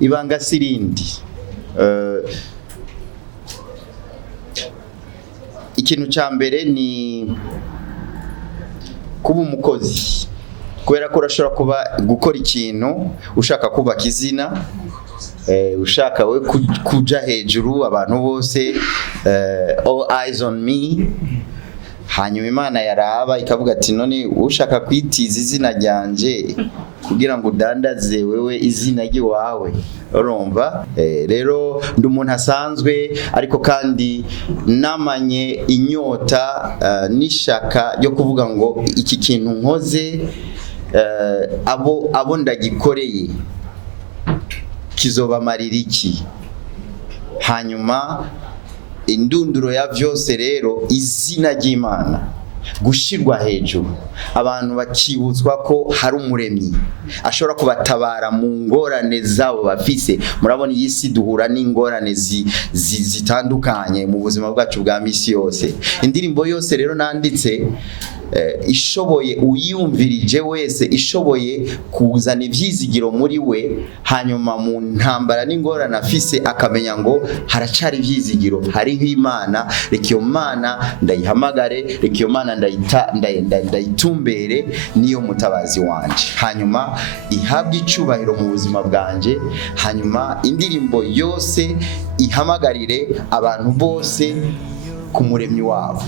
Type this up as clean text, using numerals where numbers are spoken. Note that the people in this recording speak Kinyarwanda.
ibanga sirindi ikintu cya mbere ni kuba umukozi, kubera ko urashobora kuba gukora ikintu ushaka kubaka izina, ushaka we kuja hejuru abantu bose, all eyes on me. Hanyuma Imana yaraba ikavuga ati none ushaka kwitiza izina ryanje kugira ngo udandaze wewe izina ryiwawe. Urumva rero ndi umuntu asanzwe ariko kandi namanye inyota n'ishaka ryo kuvuga ngo iki kintu nkoze abo ndagikoreye kizobamarira iki. Hanyuma indunduro ya vyose rero izina ry'Imana gushirwa hejuru, abantu bakibutswa ko hari umuremyi ashobora kubatabara mu ngorane zabo bafise. Murabona iyi si duhura n'ingorane zitandukanye mu buzima bwacu bwa misi yose. Indirimbo yose rero nanditse ishoboye uyumvirije wese ishoboye kuzana ivyizigiro muri we, hanyuma mu ntambara n'ingorane afise akamenya ngo haracari ivyizigiro, hariho Imana, reka iyo Mana ndayihamagare, reka iyo Mana ndayitumbere, niyo mutabazi wanje, hanyuma ihabwe icubahiro mu buzima bwanje. Hanyuma indirimbo yose ihamagarire abantu bose ku muremyi wabo.